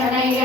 ಶರಣಯ್ಯ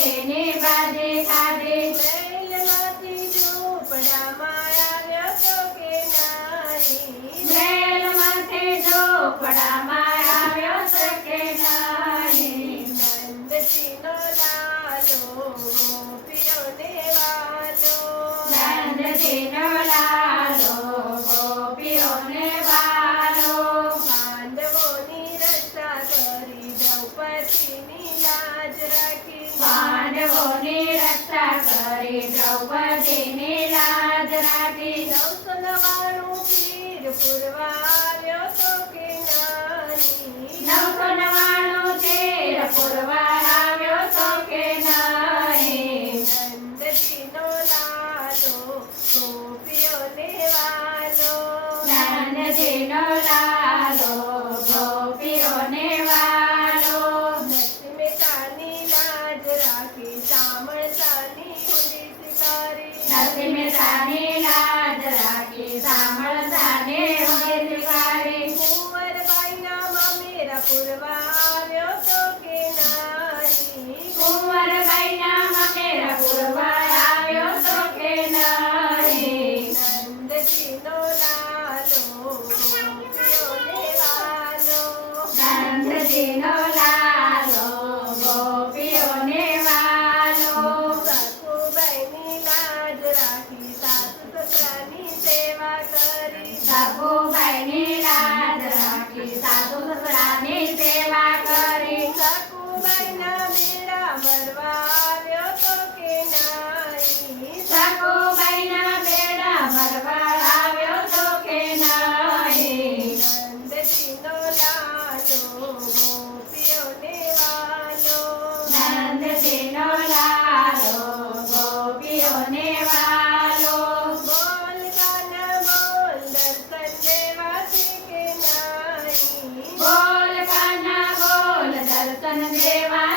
વિદુરજીની બાજી ખાધી મહેલમાંથી ઝૂંપડામાં આવ્યો તો કે નારી. મહેલમાંથી ઝૂંપડામાં આવ્યો છે કે નહીં નંદજીનો લાલો ગોપીઓને વાલો નંદજીનો પાંડવોની રક્ષા કરી દ્રૌપદીની લાજ રાખી નવસો નવાણું વીર પૂરવા આવ્યો તો કે નારી. નવસો નવાણું તેર પૂરવા આવ્યો તો કે નહીં નંદજીનો લાલો ગોપીઓને વાલો. નંદજીનો લાલો સામળતાની ઉડી શિકારી નરસિંહ મહેતાની લાજ રાખી સાંભળતાને ઉગે શિકારી કુંવરબાઈના મામેરા પૂરવા આવ્યો તો કે નારી કુંવરબાઈના મમેરા પૂરવા આવ્યો તો કે નહીં નંદજીનો લાલો ગોપીઓને વાલો નંદજીનો લાલો ತನ್ನ ದೇವಾ